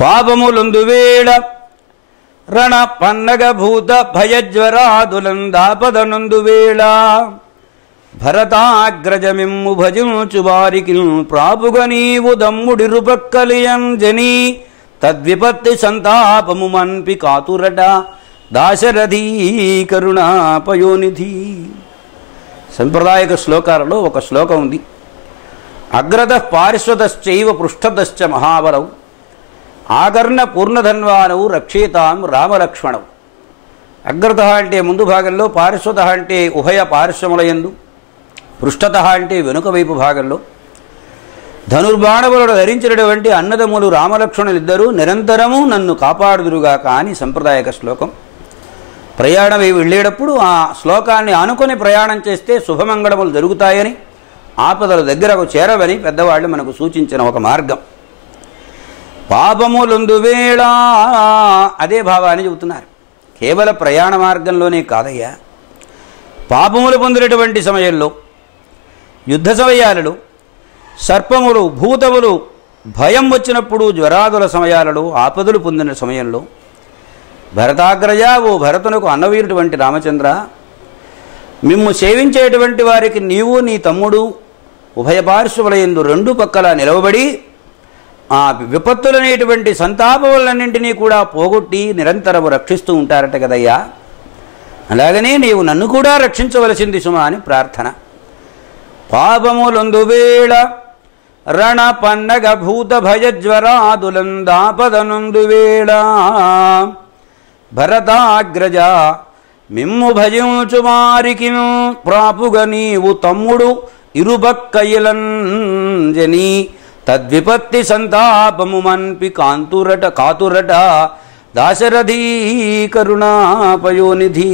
పాపములందువేళ రణ పన్నగ భూత భయజ్వరాదులందాపదనందువేళ భరతాగ్రజమిమ్ము భజించు వారికి ప్రాపుగ నీవు దమ్ముడిరుపక్కలియంజని తద్విపత్తి సంతాపము మన్పి కాతురట దాశరథీ కరుణాపయోనిధి. సంప్రదాయక శ్లోకాలలో ఒక శ్లోకం ఉంది. అగ్రద పారిశ్వతశ్చైవ పృష్ఠతశ్చ మహాబలవు ఆకర్ణ పూర్ణధన్వానవు రక్షితాం రామలక్ష్మణవు అగ్రత అంటే ముందు భాగంలో పారిశ్వత అంటే ఉభయ పారిశ్రమలయందు పృష్ఠత అంటే వెనుక వైపు భాగంలో. ధనుర్బాణవులను ధరించినటువంటి అన్నదమ్ములు రామలక్ష్మణులిద్దరూ నిరంతరము నన్ను కాపాడుదురుగాక అని సంప్రదాయక శ్లోకం. ప్రయాణం వెళ్ళేటప్పుడు ఆ శ్లోకాన్ని ఆనుకొని ప్రయాణం చేస్తే శుభమంగళములు జరుగుతాయని ఆపదల దగ్గరకు చేరవని పెద్దవాళ్ళు మనకు సూచించిన ఒక మార్గం. పాపములందు వేళ అదే భావాన్ని చెబుతున్నారు. కేవల ప్రయాణ మార్గంలోనే కాదయ్యా. పాపములు పొందినటువంటి సమయంలో యుద్ధ సమయాలలో సర్పములు భూతములు భయం వచ్చినప్పుడు జ్వరాదుల సమయాలలో ఆపదలు పొందిన సమయంలో భరతాగ్రజ ఓ భరతునకు అన్నవీరుటువంటి రామచంద్ర మిమ్ము సేవించేటువంటి వారికి నీవు నీ తమ్ముడు ఉభయ పార్శ్వములయందు రెండు పక్కల నిలవబడి ఆ విపత్తులనేటువంటి సంతాపములన్నింటినీ కూడా పోగొట్టి నిరంతరము రక్షిస్తూ ఉంటారట కదయ్యా. అలాగనే నీవు నన్ను కూడా రక్షించవలసింది సుమా అని ప్రార్థన. పాపములందువేళ రణ పన్నగ భూత భయజ్వరాదులందాపదనందువేళ భరతాగ్రజ మిమ్ము భజించు వారికి ప్రాపుగ నీవు తమ్ముడు ఇరుబక్కయిలంజని. తద్విపత్తి సంతాపము మన్పి కాంతురట కాతురట దాశరథీ కరుణాపయోనిధి.